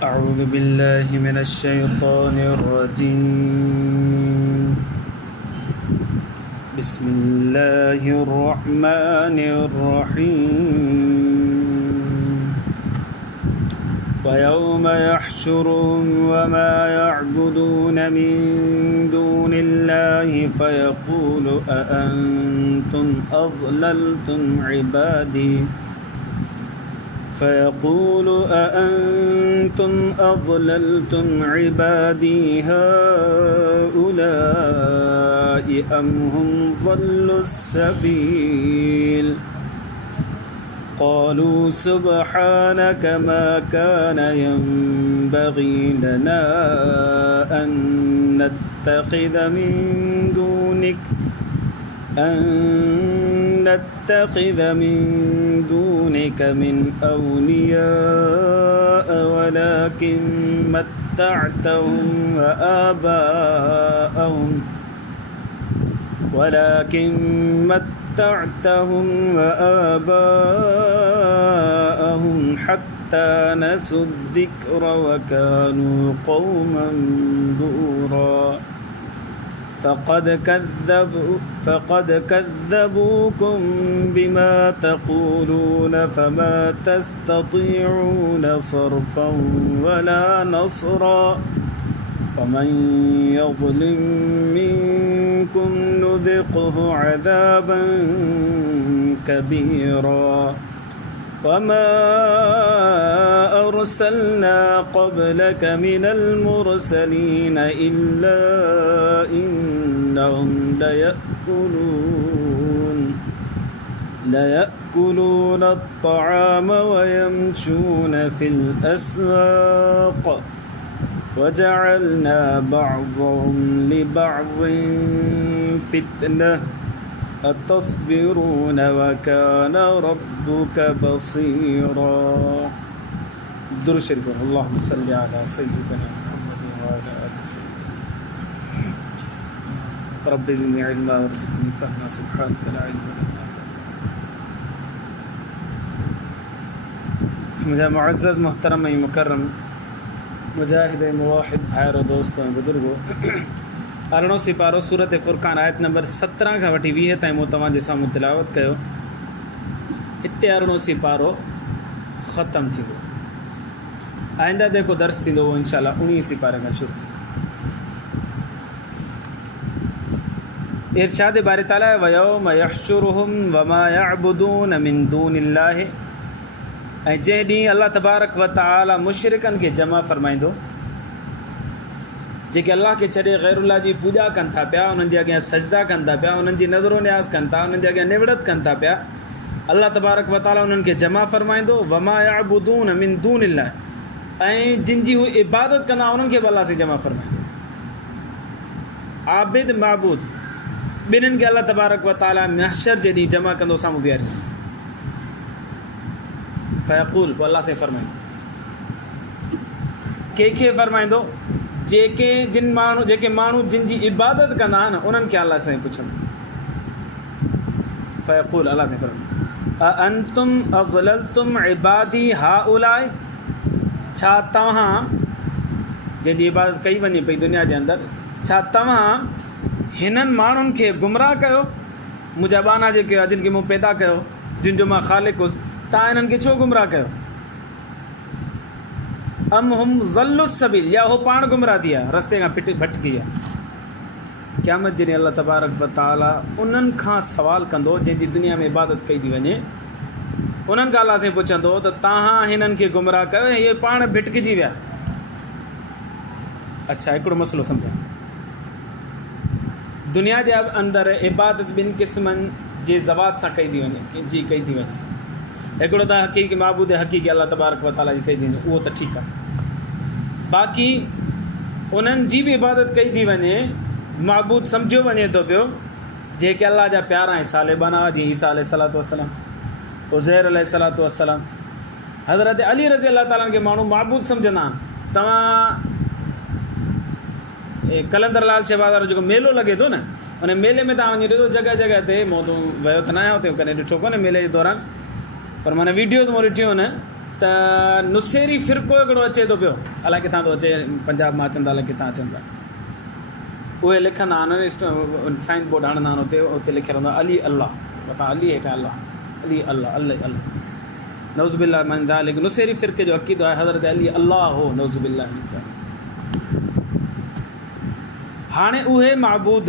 أعوذ بالله من الشيطان الرجيم بسم الله الرحمن الرحيم ويوم يحشرهم وما يعبدون من دون الله فيقول أأنتم أضللتم عبادي هؤلاء أم هم ضلوا السبيل قالوا سبحانك ما كان ينبغي لنا أن نتخذ من دونك من أولياء ولكن متعتهم وآباءهم حتى نسوا الذكر وكانوا قوما بورا فقد كذبوكم بما تقولون فما تستطيعون صرفا ولا نصرا ومن يظلم منكم نذقه عذابا كبيرا وما أرسلنا قبلك من المرسلين إلا إنهم ليأكلون الطعام ويمشون في الأسواق وجعلنا بعضهم لبعض فتنة أتصبرون وكان ربك بصيرا. درود شریف اللهم صل على سيدنا محمد وعلى آل سيدنا رب زدني علما وارزقني فهما سبحانك لا علم لنا मुझे मुअज़्ज़ज़ मोहतरम मुकर्रम मुजाहिद मुवाहिद भाइरो दोस्तों बुजुर्गो अरिड़ों सिपारो सूरत फ़ुरक़ान आयत नंबर 17 खां वठी 20 ताईं मूं तव्हांजे साम्हूं तिलावत कयो. हिते अरिड़ों सिपारो ख़तमु थींदो. आइंदा जेको दर्स थींदो उहो इंशाअल्लाह 19 सिपारे खां शुरू थींदो. इरशाद बारी ताला वयौम यहशुरुहुम वमा यअबुदून मिन दूनिल्लाहि ऐं जंहिं ॾींहुं अल्लाह तबारक व तआला मुशरिकनि खे जमा फ़रमाईंदो जेके अल्लाह खे छॾे ग़ैरुल्लाह जी पूॼा कनि था पिया, उन्हनि जे अॻियां सजदा कनि था पिया, उन्हनि जी नज़रो न्याज़ कनि था, उन्हनि जे अॻियां निवड़त कनि था पिया. अल्लाह तबारक व तआला उन्हनि खे जमा फ़रमाईंदो वमा यअबुदून मिन दूनिल्लाह ऐं जिन जी हू इबादत कंदा उन्हनि खे बि अल्लाह से जमा फ़रमाईंदो. आबिद महबूद ॿिन्हिनि खे अल्लाह तबारक व तआला महशर जे ॾींहुं जमा कंदो साम्हूं बीहारींदो. फ़यक़ूल पोइ अल्लाह से फ़रमाईंदो कंहिंखे फ़रमाईंदो जेके माण्हू जिन जी इबादत कंदा आहिनि उन्हनि खे अल्लाह साईं पुछंदो. फ़यक़ूल अल्लाह साईं फ़रमाईंदो अअंतुम अज़ललतुम इबादी हाउलाए छा तव्हां जंहिंजी इबादत कई वञे पई दुनिया जे अंदरि छा तव्हां हिननि माण्हुनि खे गुमराह कयो मुंहिंजा बाना जेके जिन खे मूं पैदा कयो जिन जो मां ख़ालिक़ हुउसि तव्हां हिननि खे छो गुमराह कयो. अम हुम ज़ल्लु सबील या हो पाण गुमराह थी आहे रस्ते खां भटकी आहे. क़यामत जॾहिं अल्लाह तबारक व तआला उन्हनि खां सवाल कंदो जंहिंजी दुनिया में इबादत कई थी वञे उन्हनि खां अल्लाह साईं पुछंदो त तव्हां हिननि खे गुमराह कयो इहे पाण भिटकिजी विया. अच्छा हिकिड़ो मसइलो सम्झां. दुनिया जे अंदरि इबादत ॿिनि क़िस्मनि जे ज़वात सां कई थी वञे कई थी वञे. हिकिड़ो त हक़ीक़ी महबूद हक़ीक़ी अल्लाह तबारक व तआला जी कई थी वञे उहो त ठीकु आहे. बाक़ी उन्हनि जी बि इबादत कई थी वञे महबूद सम्झियो वञे थो पियो जेके अल्लाह जा प्यारा ऐं सालेबाना जीअं ईसा अलैहिस्सलातु वस्सलाम उज़ैर अलैहिस्सलातु वस्सलाम हज़रत अली रज़ी अल्लाह ताला खे माण्हू महबूद सम्झंदा आहिनि. तव्हां कलंदर लाल शहबाज़ वारो जेको मेलो लॻे थो न उन मेले में तव्हां वञी ॾिठो जॻह जॻह ते मूं तो वियो त न आहियां हुते कॾहिं ॾिठो कोन्हे मेले जे दौरान पर माना वीडियोज़ मूं ॾिठियूं आहिनि त त नुसेरी फ़िरक़ो हिकिड़ो अचे थो पियो, अलाए किथां थो अचे, पंजाब मां अचनि था, अलाए किथां अचनि था। उहे लिखंदा आहिनि, साइन बोर्ड हणंदा आहिनि, उते लिखियलु हूंदो आहे अली अल्लाह, मथां अली हेठां अल्लाह, अली अल्लाह अल्लाह अल्लाह नौज़ुबिल्लाह मिन ज़ालिक। नुसेरी फ़िरक़े जो अक़ीदो आहे हज़रत अली अल्लाह हो, नौज़ुबिल्लाह मिन ज़ालिक। हाणे उहे महबूद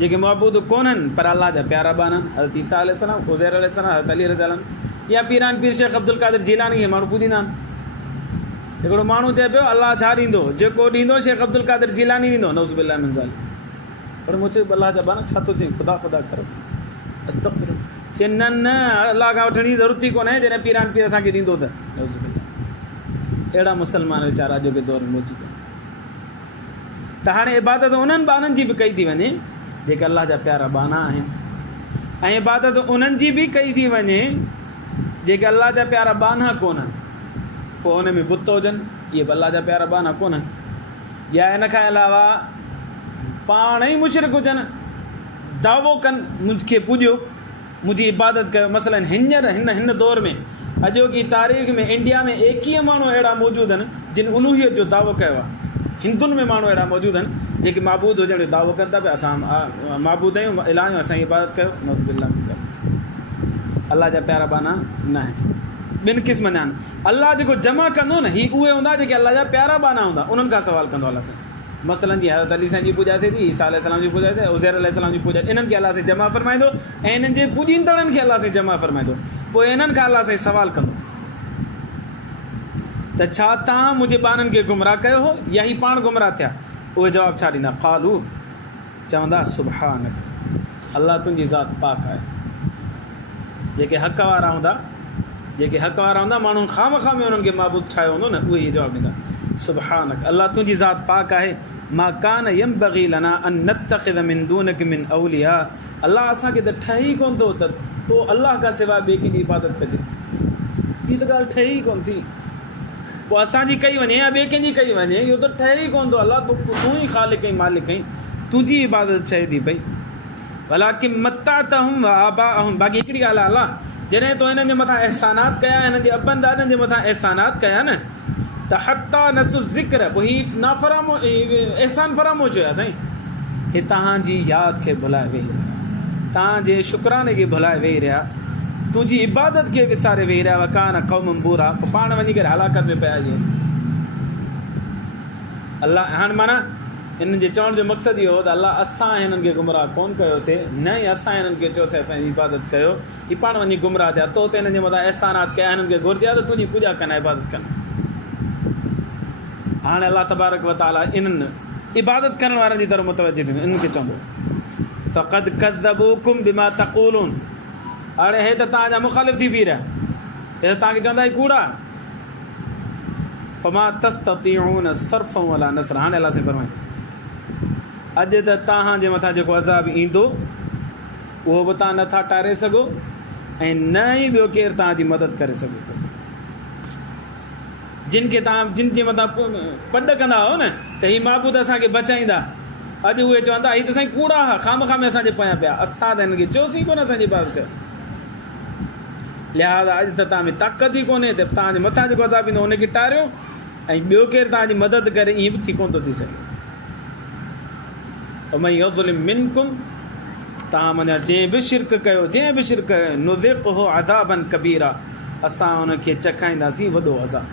जेके महबूद कोन्हनि पर अल्लाह जा प्यारा बाननि, हज़रत ईसा अलैहिस्सलाम, उज़ैर अलैहिस्सलाम, हज़रत अली रज़ियल्लाहु अन्हु, या पीरान पीर शेख अब्दुल क़ादिर जीलानी खे माण्हू पूॼींदा आहिनि। हिकिड़ो माण्हू चए पियो अल्लाह छा ॾींदो, जेको ॾींदो शेख अब्दुल क़ादिर जीलानी ॾींदो, नौज़ुबिल्लाह मिन ज़ालिक। पर मूं चयो अल्लाह जा बाना छा थो चई, ख़ुदा ख़ुदा करो, अस्तग़फिर। चए न न, अल्लाह खां वठण जी ज़रूरत ई कोन्हे, जॾहिं पीरान पीर असांखे ॾींदो त, नौज़ुबिल्लाह। अहिड़ा मुस्लमान वीचारा अॼोके दौर में मौजूदु आहिनि। त हाणे इबादत उन्हनि बाननि जी बि कई थी वञे जेके अल्लाह जा प्यारा बाना आहिनि, ऐं इबादत उन्हनि जी बि कई थी वञे जेके अल्लाह जा प्यारा बाना कोन्हनि। पोइ हुन में बुत हुजनि, इहे बि अल्लाह जा प्यारा बाना कोन्हनि। या इन खां अलावा पाण ई मुशरिक हुजनि, दावो कनि मुंहिंखे पूॼियो, मुंहिंजी इबादत कयो। मसलन हिन दौर में अॼोकी तारीख़ में इंडिया में 21 माण्हू अहिड़ा मौजूदु आहिनि जिन उलूहियत जो दावो कयो आहे। हिंदुनि में माण्हू अहिड़ा मौजूदु आहिनि जेके महबूद हुजण जो दावो कनि था पिया, असां महबूद आहियूं, इलाह आहियूं, असांजी इबादत कयो, नौज़ुबिल्लाह मिन ज़ालिक। अल्लाह जा प्यारा बाना न आहिनि। ॿिनि क़िस्मनि जा आहिनि। अल्लाह जेको जमा कंदो न, ही उहे हूंदा जेके अल्लाह जा प्यारा बाना हूंदा, उन्हनि खां सवाल कंदो अल्लाह साईं। मसलन जी हज़रत अली साईं जी पूॼा थिए थी, ईसा अलैहिस्सलाम जी पूॼा थिए, उज़ैर अलैहिस्सलाम जी पूॼा, इन्हनि खे अल्लाह साईं जमा फ़रमाईंदो, ऐं इन्हनि जे पूॼींदड़नि खे अल्लाह साईं जमा फ़रमाईंदो। पोइ इन्हनि खां अल्लाह साईं सवाल कंदो त छा तव्हां मुंहिंजे ॿारनि खे गुमराह कयो हो या ही पाण गुमराह थिया? उहे जवाबु छा ॾींदा? क़ालू, चवंदा सुब्हानक, अल्लाह तुंहिंजी ज़ात पाक आहे। जेके हक़ वारा हूंदा माण्हुनि ख़ामख़ा में उन्हनि खे महबूद ठाहियो हूंदो न, उहे इहे जवाबु ॾींदा सुब्हानक, अल्लाह तुंहिंजी ज़ात पाक आहे। मा कान यंबग़ी लना अन नत्तख़िज़ मिन दूनक मिन औलिया, अल्लाह असांखे त ठहे ई कोन थो त तो अल्लाह खां सवाइ ॿिए कंहिंजी इबादत कजे। हीअ त ॻाल्हि ठहे ई कोन थी। पोइ असांजी कई वञे या ॿिए कंहिंजी कई वञे, इहो त ठहे ई कोन थो। अल्लाह तूं ई ख़ालिक़ ऐं मालिक आहीं, तुंहिंजी इबादत ठहे थी पई। वलाकिन मत्ताअतहुम व आबाअहुम, बाक़ी हिकिड़ी ॻाल्हि आहे, अल्लाह जॾहिं तो हिननि जे मथां अहसानात कया, हिननि जे अबनि ॾाॾनि जे मथां अहसानात कया न, त हता नसु ज़िक्र, पोइ हीअ नाफ़रामो अहसान फ़रामोश हुया साईं। हे तव्हांजी यादि खे भुलाए वेही रहिया, तव्हांजे शुक्राने खे भुलाए वेही रहिया, तुंहिंजी इबादत खे विसारे वेही रहिया। वकान क़ौम बूरा, पोइ पाण वञी करे हलाकत में पिया आहिनि। अल्लाह हाणे माना हिननि जे चवण जो मक़सदु इहो हो त अल्लाह असां हिननि खे गुमराह कोन कयोसीं, न ई असां हिननि खे चयोसीं असांजी इबादत कयो, हीअ पाण वञी गुमराह थिया। तो त हिननि जे मथां अहसानात कया, हिननि खे घुरिजे त तुंहिंजी पूॼा कनि, इबादत कनि। हाणे अल्लाह तबारक व तआला इन्हनि इबादत करण वारनि जी तरफ़ मुतवजह ॾींदो, इन्हनि खे चवंदो फ़क़द कज़्ज़बूकुम बिमा तक़ूलून, हाणे हे त तव्हांजा मुख़ालिफ़ थी बीह रहिया, हे त तव्हांखे चवंदा ही कूड़ा। फमा तस्ततीऊन सर्फ़ वला नस्र, हाणे अल्लाह साईं फ़रमाईंदो अॼु त तव्हांजे मथां जेको अज़ाब ईंदो उहो बि तव्हां नथा टारे सघो, ऐं न ई ॿियो केरु तव्हांजी मदद करे सघे थो। जिन जे मथां पॾ कंदा हो न त हीअ महबूद असांखे बचाईंदा, अॼु उहे चवंदा हीअ त साईं कूड़ा हुआ, ख़ामख़ा में असांजे पिया पिया, असां त हिननि खे चयोसीं कोन असांजी इबादत कयो। लिहाज़ा अॼु त तव्हां में ताक़त ई कोन्हे त तव्हांजे मथां जेको अज़ाब ईंदो हुनखे टारियो, ऐं ॿियो केरु तव्हांजी मदद करे, ईअं बि थी कोन थो थी सघे। वमन यज़लिम मिनकुम, तव्हां माना जंहिं बि शिरक कयो नुज़िक़हु अज़ाबन कबीरा, असां हुनखे चखाईंदासीं वॾो अज़ाब।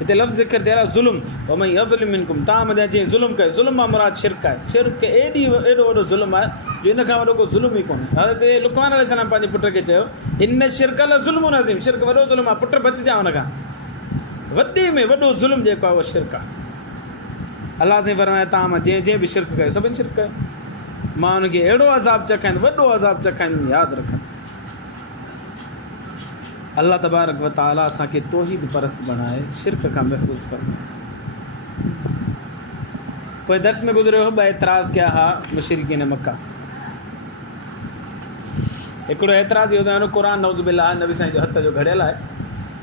हिते लफ़्ज़ ज़िक्र थियल आहे ज़ुल्म, वमन यज़लिम मिनकुम, तव्हां माना जंहिं ज़ुल्म कयो, ज़ुल्म मां मुराद शिरक आहे। शिरक एॾो वॾो ज़ुल्म आहे जो इन खां वॾो को ज़ुल्म ई कोन्हे। हज़रत लुक़मान अलैहिस्सलाम पंहिंजे पुट खे चयो इन शिरक लज़ुल्मुन अज़ीम, शिरक वॾो ज़ुल्म आहे, पुट बचिजा हुन खां। वॾे में वॾो ज़ुल्म जेको आहे उहो शिरक आहे। अल्लाह साईं फरमाए तव्हां मां जंहिं बि शिरक कयो, सभिनि शिरक कयो, मां हुनखे अहिड़ो अज़ाब चखाईंदुमि, वॾो अज़ाब चखाईंदुमि, यादि रखनि। अल्लाह तबारक व तआला असांखे तौहीद परस्त बणाए, शिरक खां महफ़ूज़ फरमाए। पोइ दर्स में गुज़रियो हो, ॿ एतिराज़ कया हा मुशरिकीन मक्का। हिकिड़ो एतिराज़ इहो त क़ुरान नौज़ुबिल्लाह नबी साईं जो हथ जो घड़ियल आहे,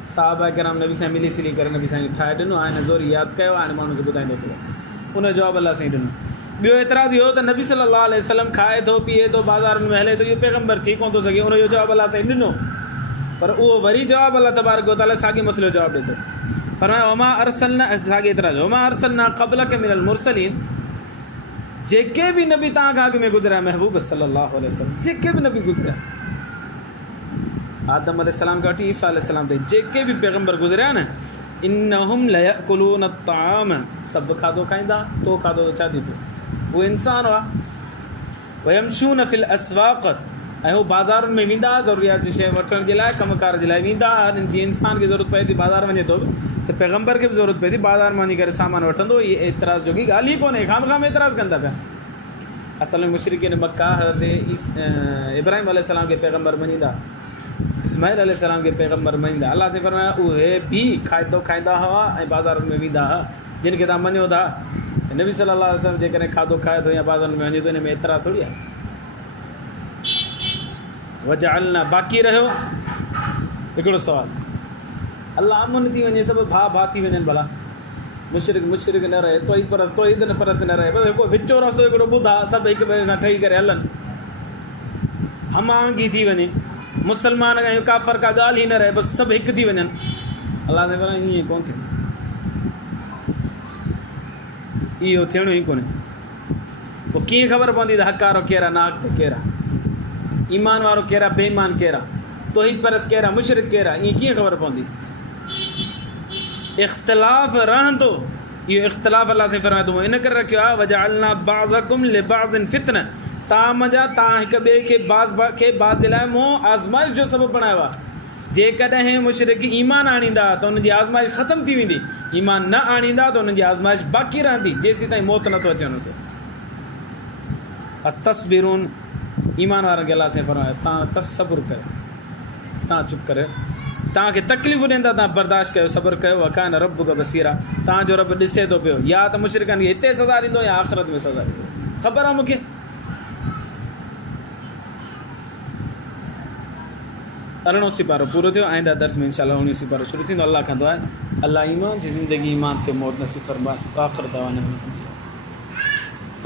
साहबा किराम नबी साईं मिली सिली करे नबी साईं ठाहे ॾिनो, हाणे ज़ोरी यादि कयो, हाणे माण्हुनि खे ॿुधाईंदो थियो, उन जो जवाबु अल्लाह साईं ॾिनो। ॿियो एतिराज़ इहो त नबी सल्लल्लाहु अलैहि वसल्लम खाए थो, पीए थो, बाज़ारुनि में हले थो, इहो पैगम्बर थी कोन थो सघे, उन जो जवाबु अल्लाह साईं ॾिनो। पर उहो वरी जवाबु अलाह तबारक व तआला साॻियो मसइलो जवाबु ॾिए थो। फरमायो वमा अरसलना साॻे एतिराज़ वमा अरसलना क़बलक मिनल मुरसलीन, जेके बि नबी तव्हां खां अॻु में गुज़रिया महबूब सल्लल्लाहु अलैहि वसल्लम, जेके बि नबी गुज़रिया आदम अलैहिस्सलाम खां वठी ईसा अलैहिस्सलाम ताईं जेके बि पैगम्बर गुज़रिया न, इन्नहुम लयअकुलून अत्ताम, सभु खाधो खाईंदा। तो खाधो त छा थी पियो, उहो इंसान हुआ। वयमशून फिल अस्वाक़, ऐं हू बाज़ारुनि में वेंदा ज़रूरियात जी शइ वठण जे लाइ, कमकार जे लाइ वेंदा। जीअं इंसान खे ज़रूरत पए थी बाज़ार वञे थो त पैगम्बर खे बि ज़रूरत पए थी बाज़ार में वञी करे सामान वठंदो। इहे एतिराज़ जोगी ॻाल्हि ई कोन्हे, खाम एतिराज़ कंदा पिया। असल में मुशरिकीन मक्का हज़रत इब्राहिम अलैहिस्सलाम खे पैगम्बर मञींदा, इस्माइल अलैहिस्सलाम खे पैगम्बर मञींदा। अलाह से फरमाया उहे बि खाधो खाईंदा हुआ ऐं बाज़ारुनि में वेंदा हुआ। जिन खे तव्हां मञो था नबी सल्लल्लाहु अलैहि वसल्लम जेकॾहिं खाधो खाए थो या बाज़ारुनि में वञे थो, हिन में एतिरा थोरी आहे। वजअलना, बाक़ी रहियो हिकिड़ो सुवालु, अलाह अमुन थी वञे, सभु भाउ थी वञनि, भला मुशरिक न रहे, तौहीद न परस्त न रहे, बसि हिकु विचो रस्तो हिकिड़ो ॿुधा, सभु हिक ॿिए सां ठही करे हलनि, हमांगी थी वञे, मुसलमान ऐं काफ़र का ॻाल्हि ई न रहे, बसि सभु हिकु थी वञनि। अलाह से पर ईअं कोन्ह थिए, इहो थियणो ई कोन्हे। पोइ कीअं ख़बर पवंदी त हक़ वारो केरु आहे, ना हक़ केरु आहे, ईमान वारो केरु आहे, बेईमान केरु आहे, तौहीद परस्त केरु आहे, मुशरिक केरु आहे, ईअं कीअं ख़बर पवंदी? इख़्तिलाफ़ रहंदो, इहो इख़्तिलाफ़ अलाह से फरमाए थो इन करे रखियो आहे। वजअलना बाज़कुम लिबाज़िन फितन, तव्हां हिक ॿिए खे बाज़ जे लाइ मोह आज़माइश जो सबबु बणायो आहे। जेकॾहिं मुशरिक ईमान आणींदा त उनजी आज़माइश ख़तमु थी वेंदी, ईमान न आणींदा त उनजी आज़माइश बाक़ी रहंदी जेसीं ताईं मौत नथो अचे हुनखे। तस्बीरून, ईमान वारनि खे अलाह से फरमायो तव्हां तसबुर कयो, तव्हां चुप करियो, तव्हांखे तकलीफ़ूं ॾींदा तव्हां बर्दाश्त कयो, सब्र कयो। वकान रब्बुक बसीरा, तव्हांजो रब ॾिसे थो पियो, या त मुशरिकनि खे हिते सज़ा ॾींदो या आख़िरत में सज़ा ॾींदो, ख़बर आहे मूंखे। अरिड़हों सिपारो पूरो थियो, आईंदा दर्स में इंशाअल्लाह 19 सिपारो शुरू थींदो। अल्लाह खां दुआ आहे अल्लाह ईमान जी ज़िंदगी ईमान ते मौत नसीब फरमाए। आख़िर दवाना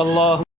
अल्लाह।